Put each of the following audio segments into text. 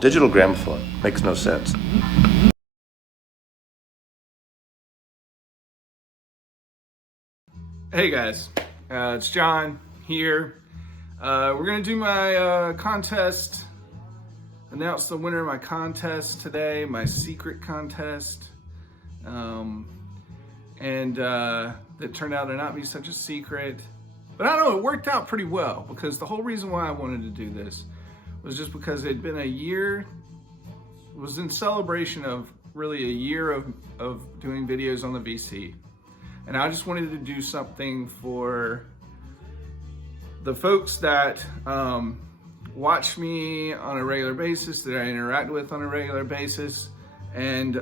Digital gramophone makes no sense. Hey guys, it's John here. We're gonna do my contest, announce the winner of my contest today, my secret contest. That turned out to not be such a secret. But I don't know, it worked out pretty well, because the whole reason why I wanted to do this was just because it had been a year, it was in celebration of really a year of doing videos on the VC. And I just wanted to do something for the folks that watch me on a regular basis, that I interact with on a regular basis. And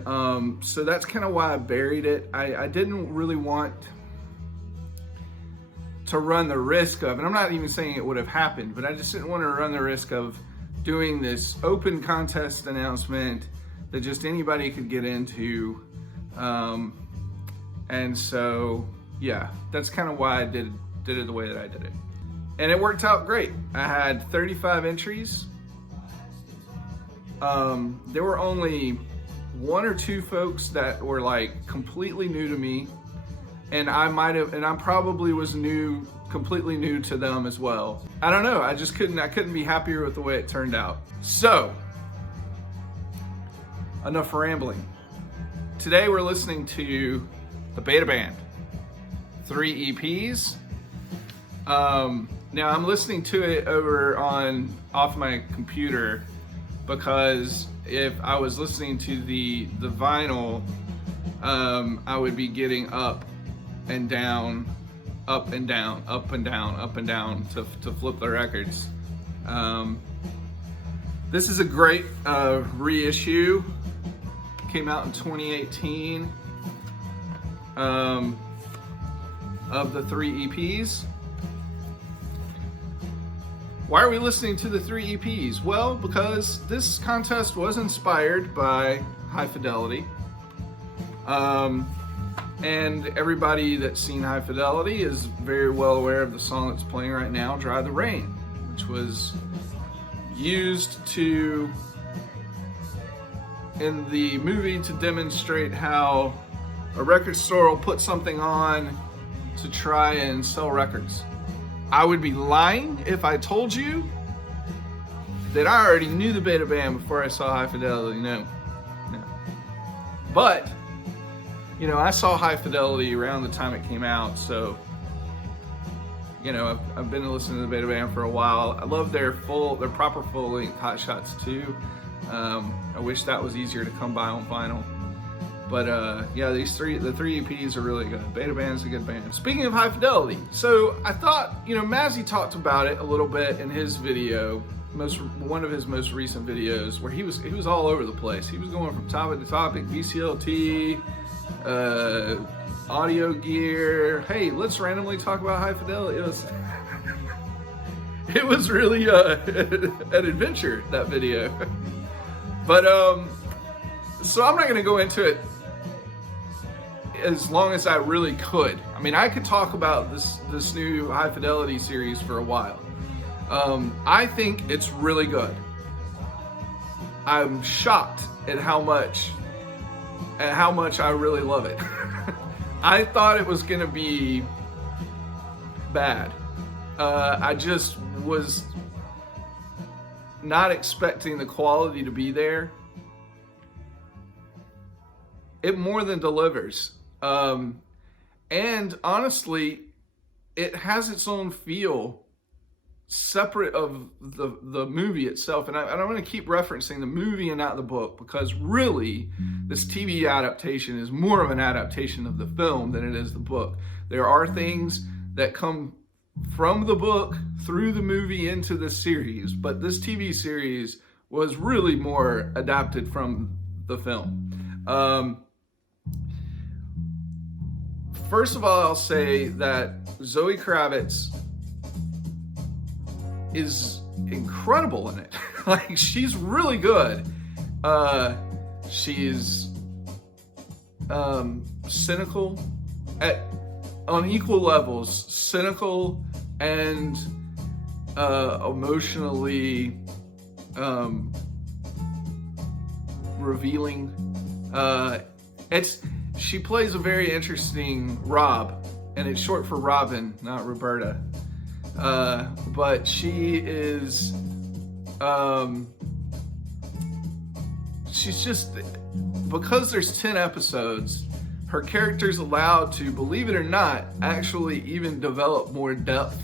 so that's kind of why I buried it. I didn't really want to run the risk of, and I'm not even saying it would have happened, but I just didn't want to run the risk of doing this open contest announcement that just anybody could get into. And so, yeah, that's kind of why I did it the way that I did it. And it worked out great. I had 35 entries. There were only one or two folks that were like completely new to me, and I probably was completely new to them as well. I don't know, I couldn't be happier with the way it turned out. So, enough rambling. Today we're listening to the Beta Band, 3 EPs. Now I'm listening to it off my computer, because if I was listening to the vinyl, I would be getting up and down, up and down, up and down, up and down to flip the records. This is a great reissue. Came out in 2018 of the 3 EPs. Why are we listening to the 3 EPs? Well, because this contest was inspired by High Fidelity. And everybody that's seen High Fidelity is very well aware of the song that's playing right now, Dry the Rain, which was used in the movie to demonstrate how a record store will put something on to try and sell records. I would be lying if I told you that I already knew the Beta Band before I saw High Fidelity. No. But, I saw High Fidelity around the time it came out, so, I've been listening to the Beta Band for a while. I love their proper full-length Hot Shots too. I wish that was easier to come by on vinyl. But yeah, the 3 EPs are really good. Beta Band's a good band. Speaking of High Fidelity, so I thought, Mazzy talked about it a little bit in his video, one of his most recent videos, where he was all over the place. He was going from topic to topic, VCLT, audio gear. Hey, let's randomly talk about High Fidelity. It was really an adventure, that video. But so I'm not going to go into it as long as I really could. I mean, I could talk about this new High Fidelity series for a while. I think it's really good. I'm shocked at how much I really love it. I thought it was gonna be bad. I just was not expecting the quality to be there. It more than delivers. And honestly, it has its own feel separate of the movie itself. And I don't want to keep referencing the movie and not the book, because really this TV adaptation is more of an adaptation of the film than it is the book. There are things that come from the book through the movie into the series, but this TV series was really more adapted from the film. First of all, I'll say that Zoe Kravitz is incredible in it. Like, she's really good. She's cynical at on equal levels, cynical and emotionally revealing. She plays a very interesting Rob, and it's short for Robin, not Roberta. But she is, she's just, because there's 10 episodes, her character's allowed to, believe it or not, actually even develop more depth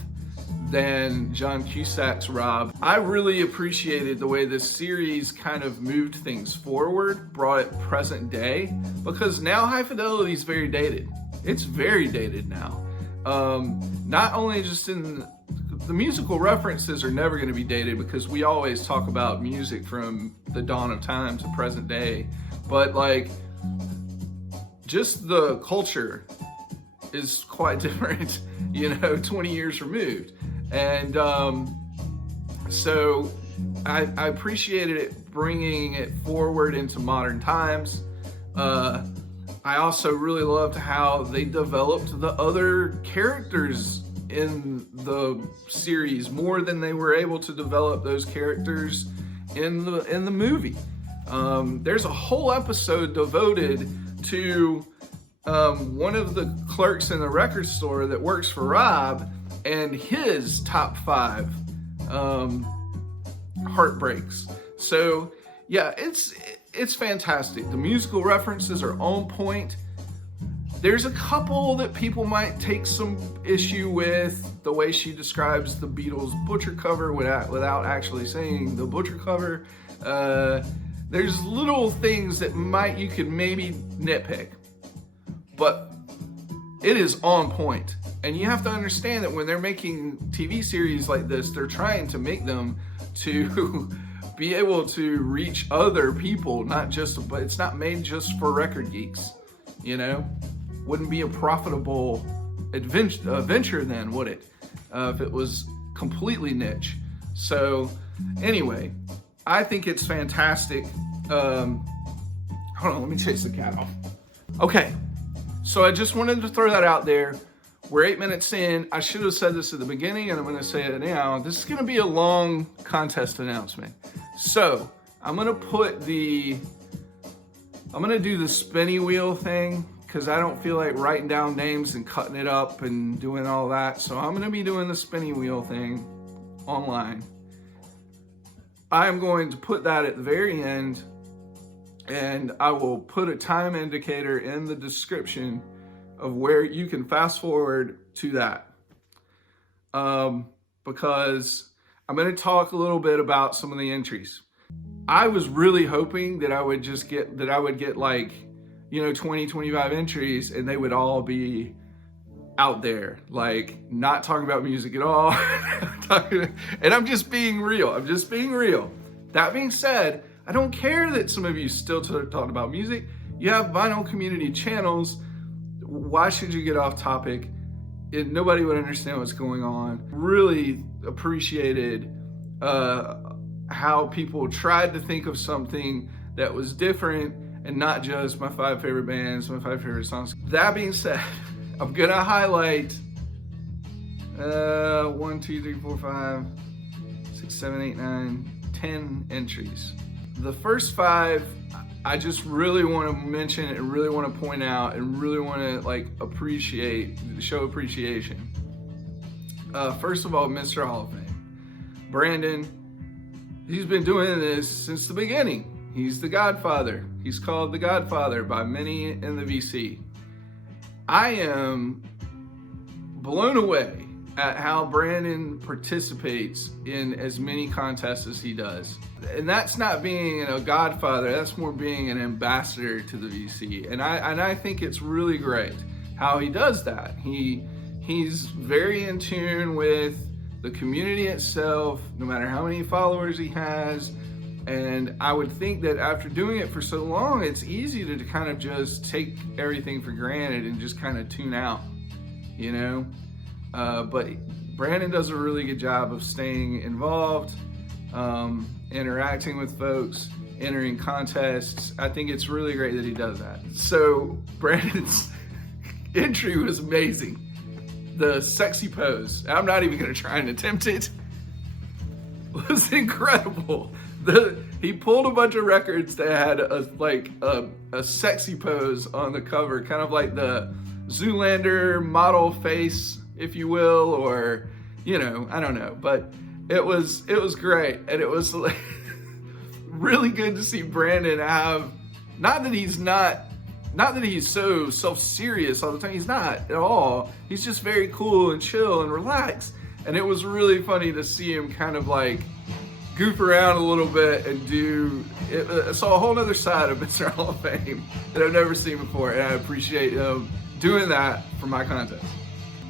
than John Cusack's Rob. I really appreciated the way this series kind of moved things forward, brought it present day, because now High Fidelity is very dated. It's very dated now. Not only just in the musical references are never going to be dated, because we always talk about music from the dawn of time to present day, but like just the culture is quite different, 20 years removed. And so I appreciated it bringing it forward into modern times. I also really loved how they developed the other characters in the series more than they were able to develop those characters in the movie. There's a whole episode devoted to one of the clerks in the record store that works for Rob and his top 5 heartbreaks. So yeah, it's fantastic. The musical references are on point. There's a couple that people might take some issue with, the way she describes the Beatles Butcher cover without actually saying the Butcher cover. There's little things that you could maybe nitpick, but it is on point. And you have to understand that when they're making TV series like this, they're trying to make them to be able to reach other people, but it's not made just for record geeks, Wouldn't be a profitable venture then, would it? If it was completely niche. So anyway, I think it's fantastic. Hold on, let me chase the cat off. Okay, so I just wanted to throw that out there. We're 8 minutes in. I should have said this at the beginning, and I'm going to say it now. This is going to be a long contest announcement. So I'm going to do the spinny wheel thing, because I don't feel like writing down names and cutting it up and doing all that. So I'm going to be doing the spinny wheel thing online. I'm going to put that at the very end, and I will put a time indicator in the description of where you can fast forward to that. Because I'm going to talk a little bit about some of the entries. I was really hoping that I would get like, 20, 25 entries, and they would all be out there, like not talking about music at all. And I'm just being real. That being said, I don't care that some of you still talk about music. You have vinyl community channels. Why should you get off topic? Nobody would understand what's going on. Really appreciated how people tried to think of something that was different and not just my 5 favorite bands, my 5 favorite songs. That being said, I'm gonna highlight 1, 2, 3, 4, 5, 6, 7, 8, 9, 10 entries. The first 5, I just really want to mention and really want to point out and really want to show appreciation. First of all, Mr. Hall of Fame, Brandon. He's been doing this since the beginning. He's the Godfather. He's called the Godfather by many in the VC. I am blown away at how Brandon participates in as many contests as he does. And that's not being a godfather, that's more being an ambassador to the VC. And I think it's really great how he does that. He's very in tune with the community itself, no matter how many followers he has. And I would think that after doing it for so long, it's easy to kind of just take everything for granted and just kind of tune out, But Brandon does a really good job of staying involved, interacting with folks, entering contests. I think it's really great that he does that. So Brandon's entry was amazing. the sexy pose. I'm not even gonna try and attempt it. It was incredible. He pulled a bunch of records that had a sexy pose on the cover, kind of like the Zoolander model face, if you will, or I don't know, but it was great, and it was like really good to see Brandon have, not that he's so self-serious all the time. He's not at all. He's just very cool and chill and relaxed. And it was really funny to see him kind of like goof around a little bit and do it. I saw a whole other side of Mr. Hall of Fame that I've never seen before, and I appreciate him doing that for my contest.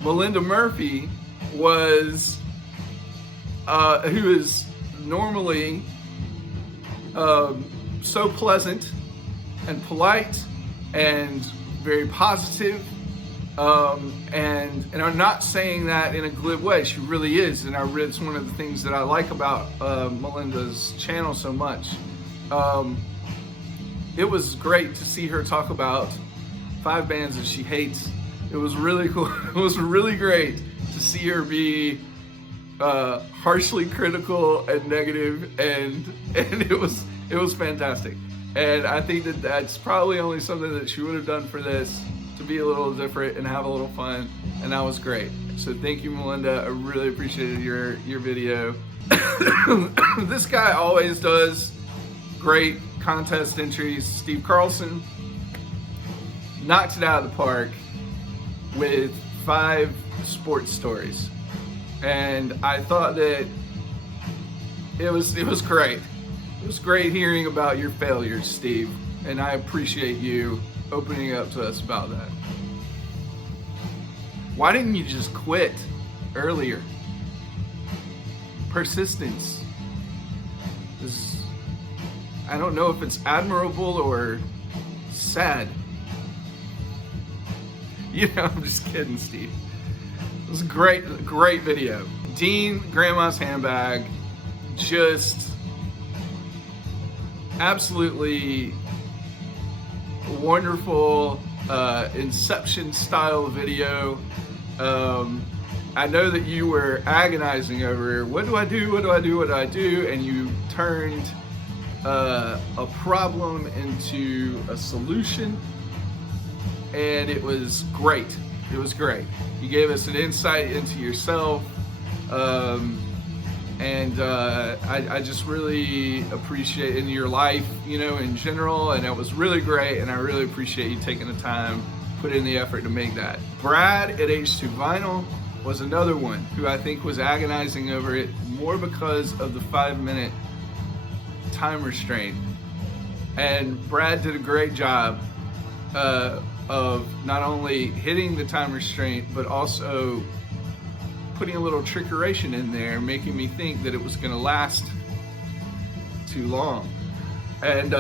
Melinda Murphy was, who is normally so pleasant and polite and very positive, and I'm not saying that in a glib way. She really is, and it's one of the things that I like about Melinda's channel so much. It was great to see her talk about 5 bands that she hates. It was really cool. It was really great to see her be harshly critical and negative, and it was fantastic. And I think that that's probably only something that she would have done for this, to be a little different and have a little fun, and that was great. So thank you, Melinda. I really appreciated your video. This guy always does great contest entries. Steve Carlson knocked it out of the park with 5 sports stories, and I thought that it was great. It was great hearing about your failures, Steve, and I appreciate you opening up to us about that. Why didn't you just quit earlier? Persistence is, I don't know if it's admirable or sad. I'm just kidding, Steve. It was a great video. Dean, Grandma's Handbag, just absolutely wonderful Inception style video. I know that you were agonizing over what do I do, and you turned a problem into a solution, and it was great. It was great. You gave us an insight into yourself, and I just really appreciate in your life, in general, and it was really great, and I really appreciate you taking the time, put in the effort to make that. Brad at H2 Vinyl was another one who I think was agonizing over it more because of the 5-minute time restraint. And Brad did a great job of not only hitting the time restraint, but also putting a little trickeration in there, making me think that it was going to last too long, and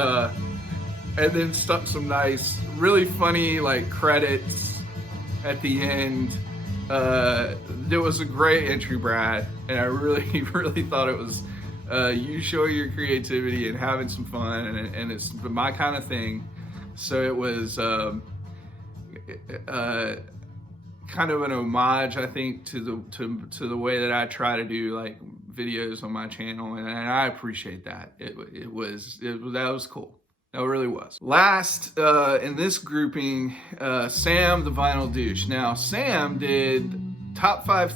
then stuck some nice, really funny credits at the end. It was a great entry, Brad, and I really thought it was you showing your creativity and having some fun, and it's my kind of thing. So it was kind of an homage, I think, to the way that I try to do videos on my channel, and I appreciate that. That was cool. That really was. Last in this grouping, Sam the Vinyl Douche. Now Sam did top 5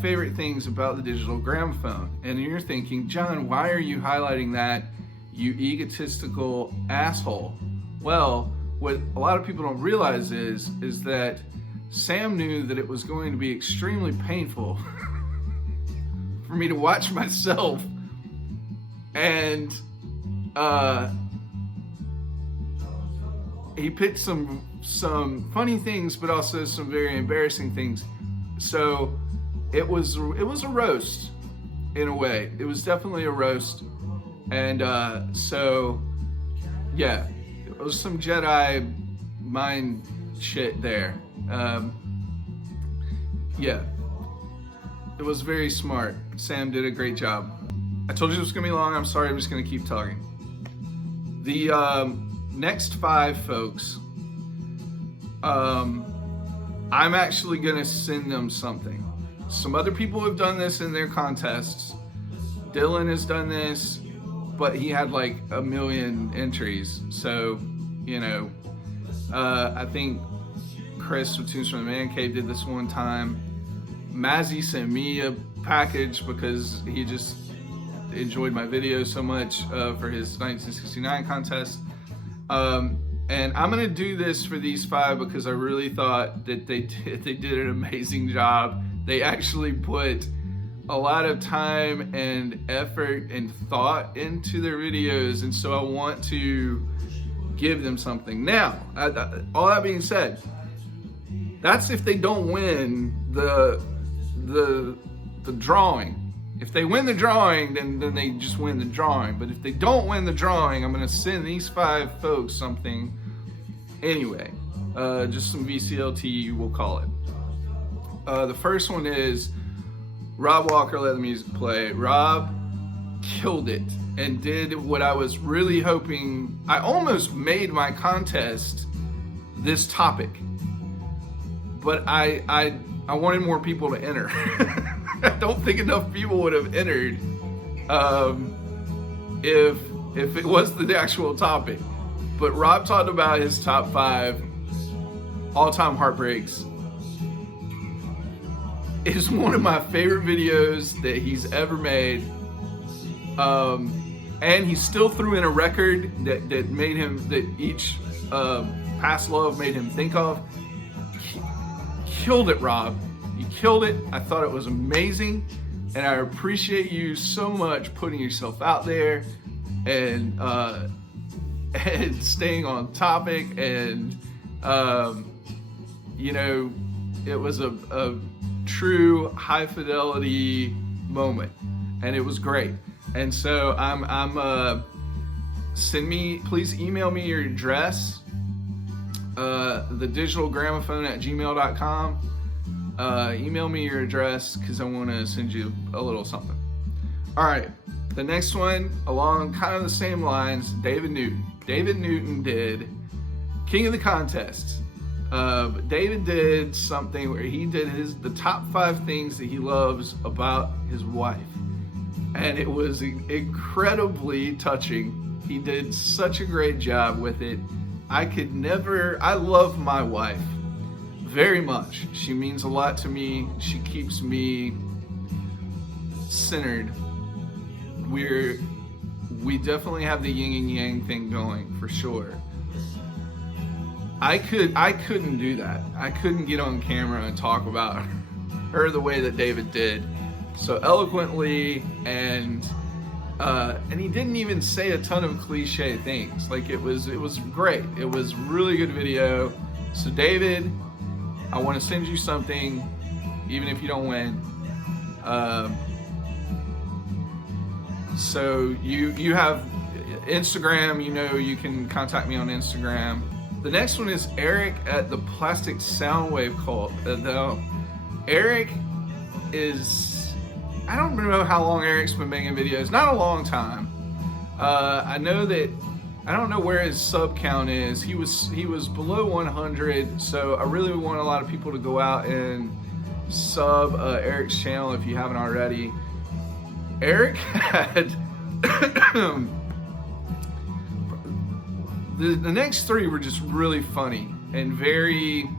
favorite things about the digital gramophone, and you're thinking, John, why are you highlighting that, you egotistical asshole? Well, what a lot of people don't realize is that Sam knew that it was going to be extremely painful for me to watch myself, and he picked some funny things, but also some very embarrassing things. So it was a roast in a way. It was definitely a roast, and so yeah. It was some Jedi mind shit there. Yeah, it was very smart. Sam did a great job. I told you it was gonna be long. I'm sorry, I'm just gonna keep talking. The next 5 folks, I'm actually gonna send them something. Some other people have done this in their contests. Dylan has done this, but he had like 1 million entries. So, you know, I think Chris with Tunes from the Man Cave did this one time. Mazzy sent me a package because he just enjoyed my videos so much for his 1969 contest. And I'm gonna do this for these 5 because I really thought that they did an amazing job. They actually put a lot of time and effort and thought into their videos, and so I want to give them something. Now, all that being said, that's if they don't win the drawing. If they win the drawing, then they just win the drawing. But if they don't win the drawing, I'm gonna send these 5 folks something anyway. Just some VCLT, we'll call it. The first one is Rob Walker, Let the Music Play. Rob killed it and did what I was really hoping. I almost made my contest this topic, but I wanted more people to enter. I don't think enough people would have entered if it was the actual topic. But Rob talked about his top 5 all-time heartbreaks. It's one of my favorite videos that he's ever made. And he still threw in a record that made him, that each past love made him think of. Killed it, Rob. You killed it. I thought it was amazing, and I appreciate you so much putting yourself out there and staying on topic. And you know, it was a true High Fidelity moment, and it was great. And so please email me your address, thedigitalgramophone@gmail.com. Email me your address because I want to send you a little something. All right, the next one, along kind of the same lines, David Newton. David Newton did King of the Contests. But David did something where he did the top 5 things that he loves about his wife. And it was incredibly touching. He did such a great job with it. I love my wife very much. She means a lot to me. She keeps me centered. We definitely have the yin and yang thing going, for sure. I couldn't do that. I couldn't get on camera and talk about her the way that David did, so eloquently, and he didn't even say a ton of cliche things. Like, it was great. It was really good video. So David, I want to send you something, even if you don't win. So you have Instagram. You know, you can contact me on Instagram. The next one is Eric at the Plastic Soundwave Cult. Eric is, I don't know how long Eric's been making videos. Not a long time. I know that, I don't know where his sub count is. He was below 100, so I really want a lot of people to go out and sub Eric's channel if you haven't already. Eric had the next 3 were just really funny and very,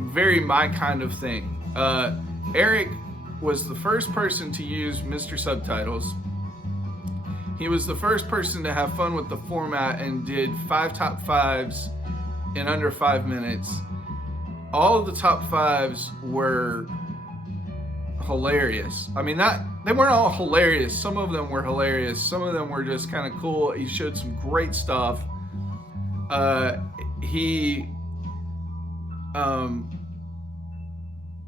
very my kind of thing. Eric was the first person to use Mr. Subtitles. He was the first person to have fun with the format and did 5 top 5s in under 5 minutes. All of the top 5s were hilarious. I mean, they weren't all hilarious. Some of them were hilarious. Some of them were just kind of cool. He showed some great stuff. He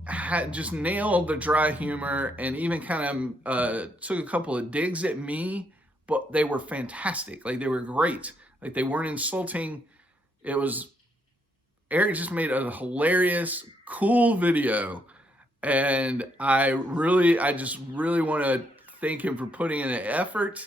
had just nailed the dry humor, and even kind of took a couple of digs at me, but they were fantastic. Like, they were great. Like, they weren't insulting. Eric just made a hilarious, cool video. And I just really want to thank him for putting in the effort.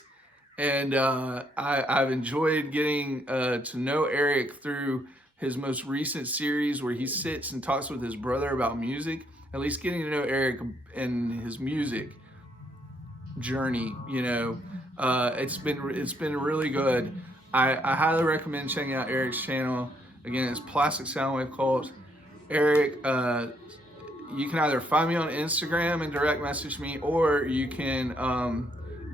And I've enjoyed getting to know Eric through his most recent series where he sits and talks with his brother about music, at least getting to know Eric and his music journey, you know, it's been really good. I highly recommend checking out Eric's channel. Again, it's Plastic Soundwave Cult. Eric, you can either find me on Instagram and direct message me, or you can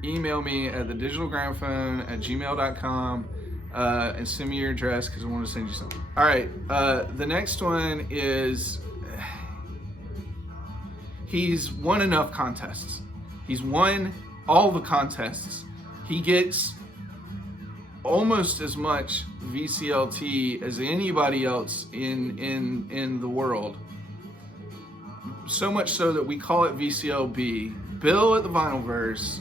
email me at thedigitalgramophone@gmail.com and send me your address because I want to send you something. All right, the next one is he's won enough contests. He's won all the contests. He gets almost as much VCLT as anybody else in the world. So much so that we call it VCLB. Bill at the Vinylverse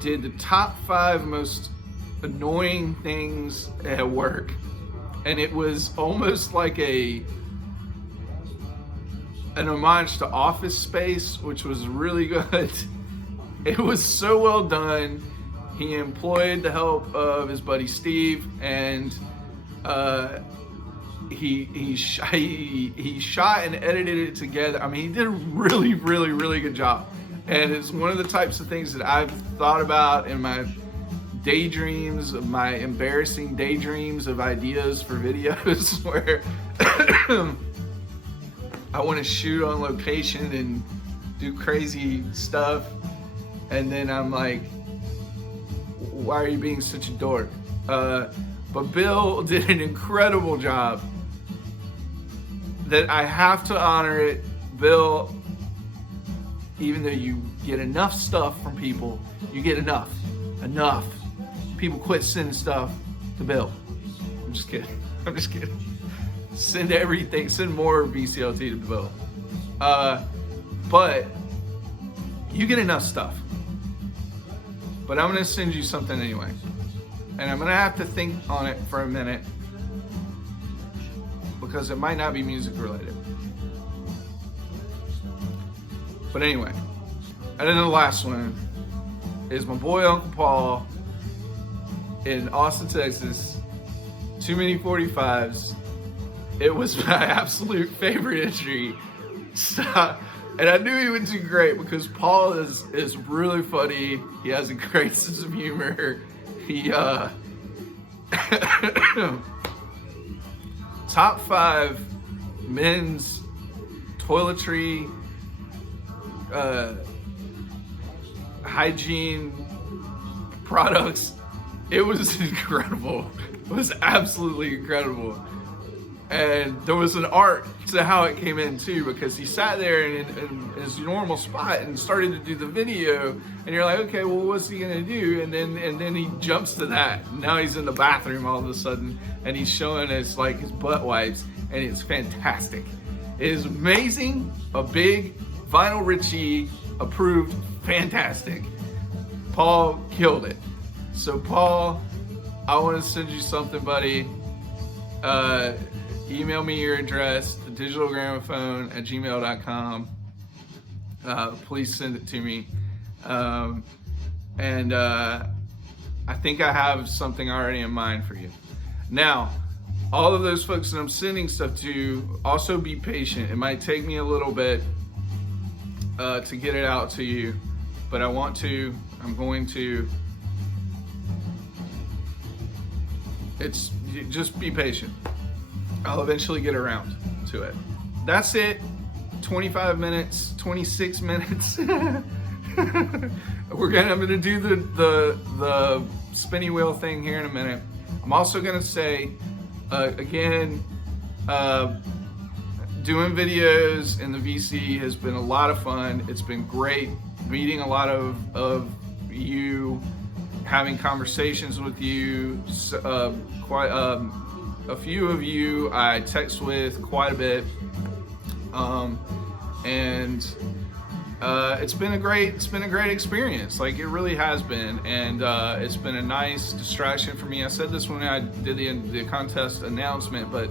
did the top 5 most annoying things at work, and it was almost like an homage to Office Space, which was really good. It was so well done. He employed the help of his buddy Steve, and he shot and edited it together. I mean, he did a really, really, really good job. And it's one of the types of things that I've thought about in my daydreams, my embarrassing daydreams of ideas for videos where I want to shoot on location and do crazy stuff. And then I'm like, why are you being such a dork? But Bill did an incredible job that I have to honor it. Bill, even though you get enough stuff from people, you get enough. People quit sending stuff to Bill. I'm just kidding. Send everything, send more VCLT to Bill. But you get enough stuff. But I'm gonna send you something anyway. And I'm gonna have to think on it for a minute because it might not be music related. But anyway, and then the last one is my boy Uncle Paul in Austin, Texas. Too Many 45s. It was my absolute favorite entry. Stop. And I knew he would do great because Paul is really funny. He has a great sense of humor. He top 5 men's toiletry hygiene products. It was incredible. It was absolutely incredible. And there was an art to how it came in too, because he sat there in his normal spot and started to do the video, and you're like, okay, well, what's he gonna do? And then he jumps to that. Now he's in the bathroom all of a sudden, and he's showing us like his butt wipes, and it's fantastic. It is amazing. A big Vinyl Richie approved, fantastic. Paul killed it. So Paul, I want to send you something, buddy. Email me your address, thedigitalgramophone@gmail.com. Please send it to me. I think I have something already in mind for you. Now, all of those folks that I'm sending stuff to, also be patient. It might take me a little bit to get it out to you, but I'm going to. Just be patient. I'll eventually get around to it. That's it. 25 minutes, 26 minutes. I'm gonna do the spinny wheel thing here in a minute. I'm also gonna say again, doing videos in the VC has been a lot of fun. It's been great meeting a lot of you, having conversations with you. A few of you I text with quite a bit, and it's been a great experience. Like, it really has been, and it's been a nice distraction for me. I said this when I did the contest announcement, but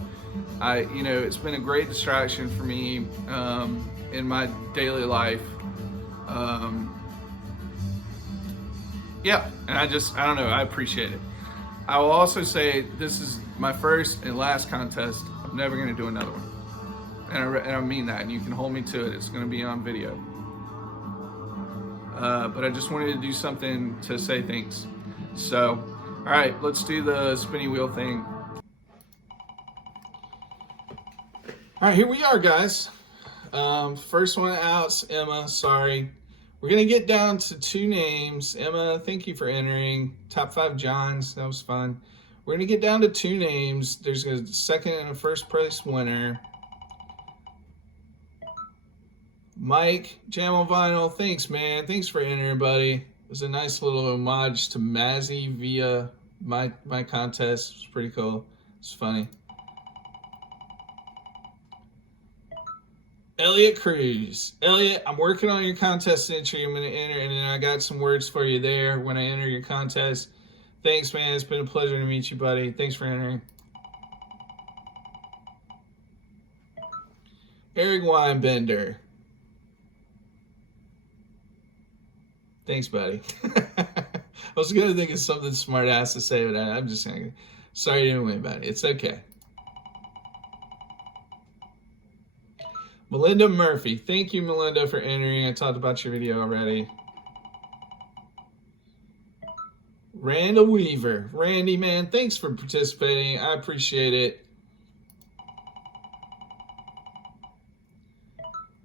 it's been a great distraction for me in my daily life. Yeah, and I don't know, I appreciate it. I will also say this is my first and last contest. I'm never going to do another one. And I mean that, and you can hold me to it. It's going to be on video. But I just wanted to do something to say thanks. So, all right, let's do the spinny wheel thing. All right, here we are, guys. First one out's Emma. Sorry. We're going to get down to 2 names. Emma, thank you for entering. Top 5 Johns. That was fun. We're going to get down to 2 names. There's a second and a first place winner. Mike, Jam on Vinyl, thanks, man. Thanks for entering, buddy. It was a nice little homage to Mazzy via my contest. It was pretty cool. It's funny. Elliot Cruz. Elliot, I'm working on your contest entry. I'm going to enter, and then I got some words for you there when I enter your contest. Thanks, man. It's been a pleasure to meet you, buddy. Thanks for entering. Eric Weinbender. Thanks, buddy. I was going to think of something smart ass to say, but I'm just saying, sorry you didn't win, buddy. It's okay. Melinda Murphy. Thank you, Melinda, for entering. I talked about your video already. Randall Weaver. Randy, man, thanks for participating. I appreciate it.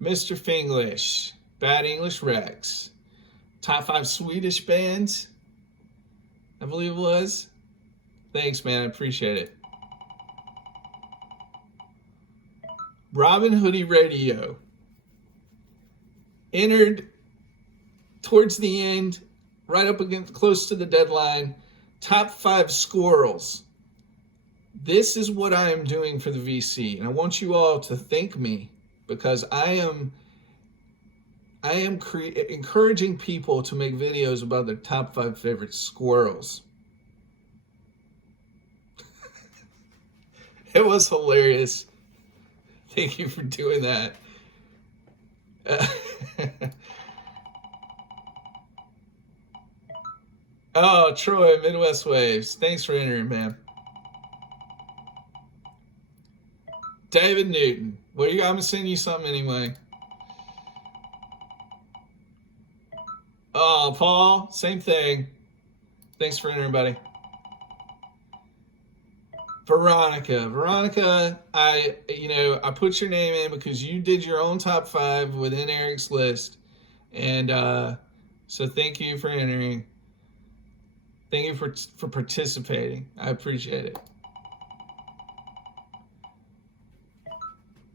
Mr. Finglish. Bad English Rex. Top 5 Swedish bands, I believe it was. Thanks, man. I appreciate it. Robin Hoodie Radio. Entered towards the end, right up against, close to the deadline. Top 5 Squirrels. This is what I am doing for the VC, and I want you all to thank me because I am encouraging people to make videos about their top 5 favorite squirrels. It was hilarious. Thank you for doing that. Oh, Troy, Midwest Waves. Thanks for entering, man. David Newton. Well, I'm going to send you something anyway. Oh, Paul, same thing. Thanks for entering, buddy. Veronica, I put your name in because you did your own top 5 within Eric's list. And so thank you for entering. Thank you for participating. I appreciate it.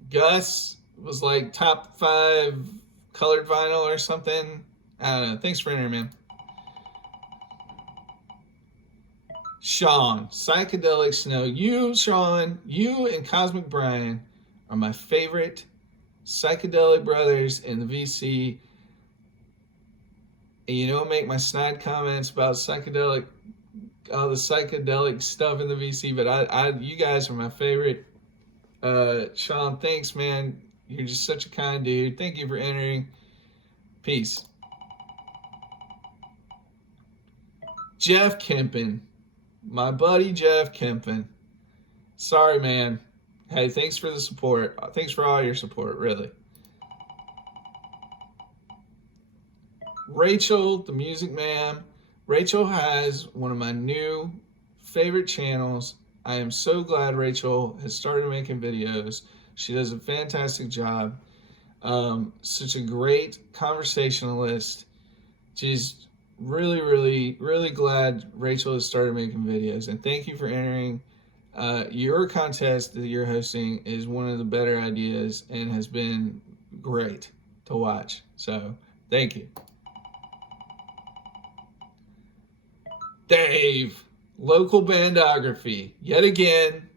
Gus was like top 5 colored vinyl or something. I don't know. Thanks for entering, man. Sean, Psychedelic Snow. You, Sean, you and Cosmic Brian are my favorite psychedelic brothers in the VC. And you don't make my snide comments about all the psychedelic stuff in the VC, but you guys are my favorite. Sean, thanks, man. You're just such a kind dude. Thank you for entering. Peace. Jeff Kempen. My buddy Jeff Kempen. Sorry, man. Hey, thanks for the support. Thanks for all your support, really. Rachel, the Music Man. Rachel has one of my new favorite channels. I am so glad Rachel has started making videos. She does a fantastic job. Such a great conversationalist. She's really, really, really glad Rachel has started making videos. And thank you for entering. Your contest that you're hosting is one of the better ideas and has been great to watch. So thank you. Dave, local bandography. Yet again,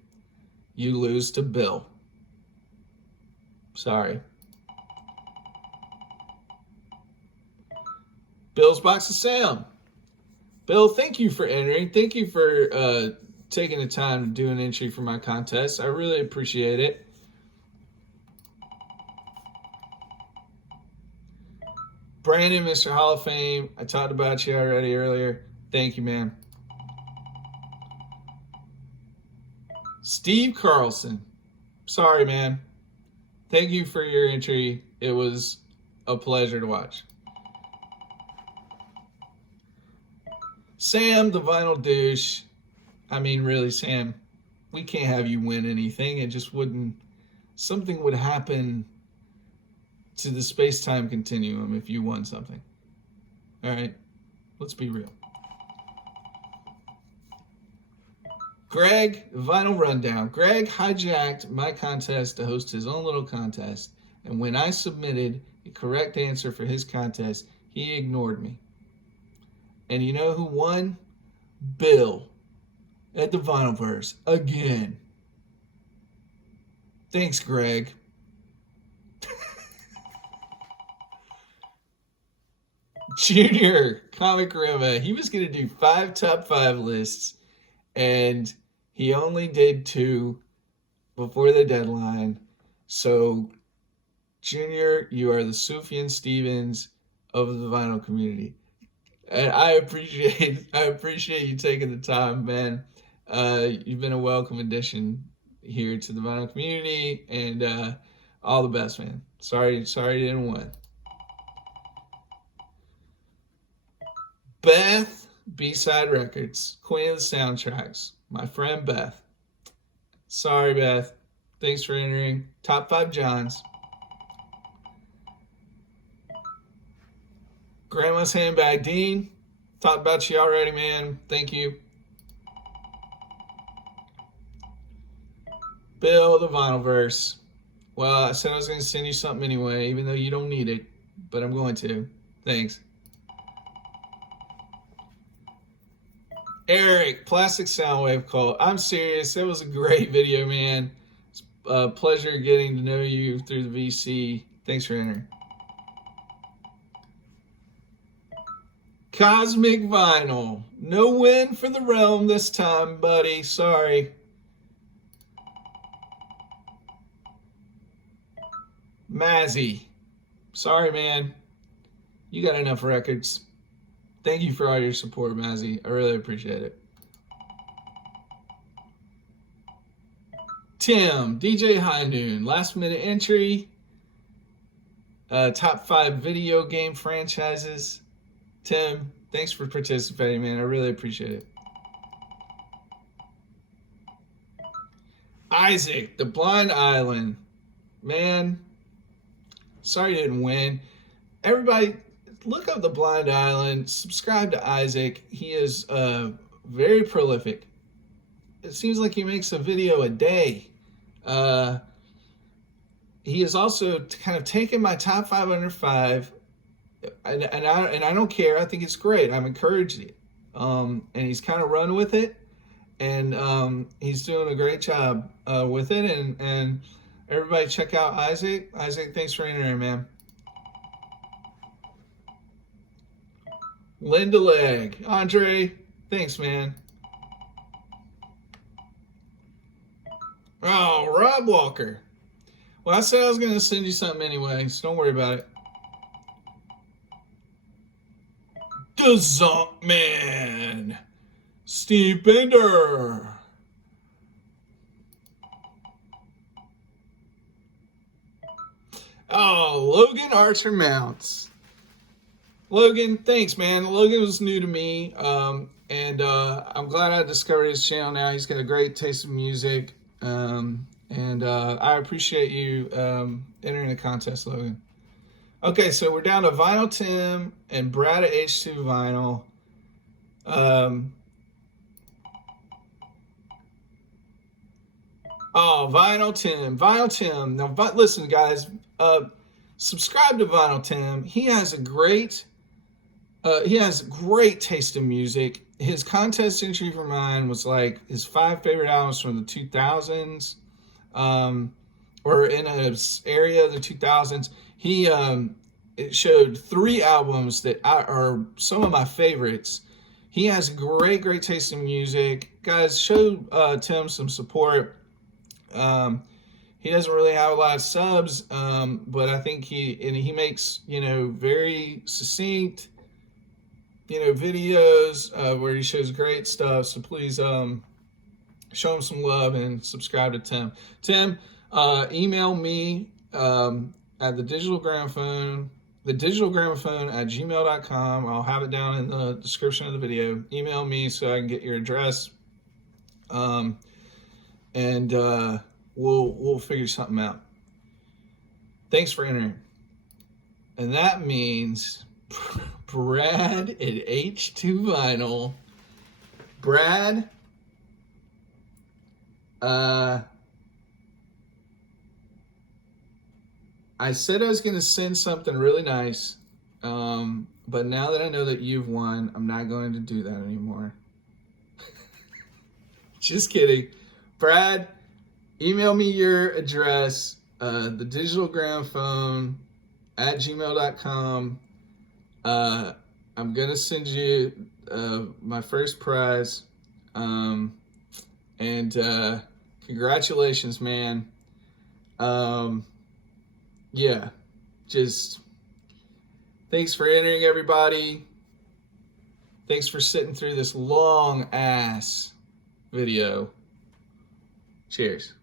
you lose to Bill. Sorry. Bill's Box of Sam. Bill, thank you for entering. Thank you for taking the time to do an entry for my contest. I really appreciate it. Brandon, Mr. Hall of Fame. I talked about you already earlier. Thank you, man. Steve Carlson. Sorry, man. Thank you for your entry. It was a pleasure to watch. Sam, the vinyl douche. I mean, really, Sam, we can't have you win anything. It just wouldn't. Something would happen to the space-time continuum if you won something. All right? Let's be real. Greg, Vinyl Rundown. Greg hijacked my contest to host his own little contest, and when I submitted a correct answer for his contest, he ignored me. And you know who won? Bill at the Vinylverse again. Thanks, Greg. Junior, Comic Rima. He was going to do 5 top 5 lists, and he only did 2 before the deadline. So, Junior, you are the Sufjan Stevens of the vinyl community. And I appreciate you taking the time, man. You've been a welcome addition here to the vinyl community, and all the best, man. Sorry you didn't win. Beth, B-Side Records, Queen of the Soundtracks. My friend Beth. Sorry, Beth. Thanks for entering. Top 5 Johns. Grandma's Handbag. Dean, talked about you already, man. Thank you. Bill, the Vinylverse. Well, I said I was going to send you something anyway, even though you don't need it, but I'm going to. Thanks. Eric, Plastic Soundwave Cult. I'm serious. That was a great video, man. It's a pleasure getting to know you through the VC. Thanks for entering. Cosmic Vinyl. No win for the Realm this time, buddy. Sorry. Mazzy. Sorry, man. You got enough records. Thank you for all your support, Mazzy. I really appreciate it. Tim, DJ High Noon. Last minute entry. Top 5 video game franchises. Tim, thanks for participating, man. I really appreciate it. Isaac, The Blind Island. Man, sorry you didn't win. Everybody, look up The Blind Island. Subscribe to Isaac. He is very prolific. It seems like he makes a video a day. He has also kind of taken my top 5 under 5. And I don't care. I think it's great. I'm encouraging it. And he's kind of run with it. And he's doing a great job with it. And everybody check out Isaac. Isaac, thanks for entering, man. Linda Leg. Andre, thanks, man. Oh, Rob Walker. Well, I said I was going to send you something anyway, so don't worry about it. The Zonk Man. Steve Bender. Oh, Logan Archer Mounts. Logan, thanks, man. Logan was new to me, and I'm glad I discovered his channel now. He's got a great taste in music, and I appreciate you entering the contest, Logan. Okay, so we're down to Vinyl Tim and Brad at H2 Vinyl. Vinyl Tim. Vinyl Tim. Now, listen, guys. Subscribe to Vinyl Tim. He has great taste in music. His contest entry for mine was like his 5 favorite albums from the 2000s, or in an area of the 2000s. He it showed 3 albums that are some of my favorites. He has great taste in music. Guys, show Tim some support. He doesn't really have a lot of subs, but I think he makes, very succinct, videos where he shows great stuff. So please show him some love and subscribe to Tim. Tim, email me at the digital gramophone at gmail.com. I'll have it down in the description of the video. Email me so I can get your address, and we'll figure something out. Thanks for entering. And that means Brad at H2 Vinyl. Brad, I said I was going to send something really nice, but now that I know that you've won, I'm not going to do that anymore. Just kidding. Brad, email me your address, the digital gramophone at gmail.com. I'm going to send you my first prize. And congratulations, man. Yeah, just thanks for entering, everybody. Thanks for sitting through this long ass video. Cheers.